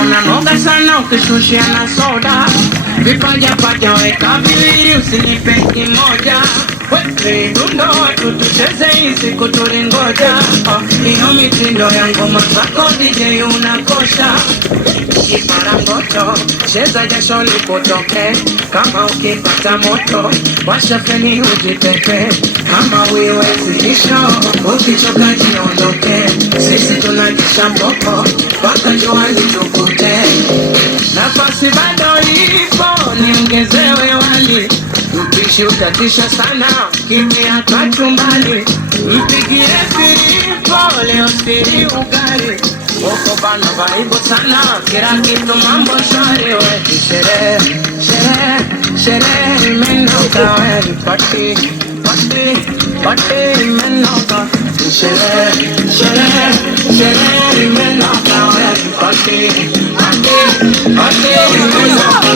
Unanoga sana ukishushia na soda, vipaja paja weka viwili usinipe kimoja. Wewe dundo watu tucheze hii siku tulingoja. Iyo mitindo ya ngoma zako DJ unakosha. Kiparangoto, cheza jasho lipotoke. Kama ukipata moto, washa feni ujitepe. Kama huiwezi isho, ukichoka jiondoke. Sisi tunajisha mboko, waka juhani tukute. Nafasi bado ipo, niongezewe wali. Mpishi utatisha sana, kimia kachumbali. Mpigie filipo, leo siri ugali. Woko bana vaibu sana, kila kitu mambo shwari. We sherehe, sherehe, sherehe imenoka. We party, party, party imenoka. Sherehe, sherehe, sherehe imenoka. We party, party, party imenoka.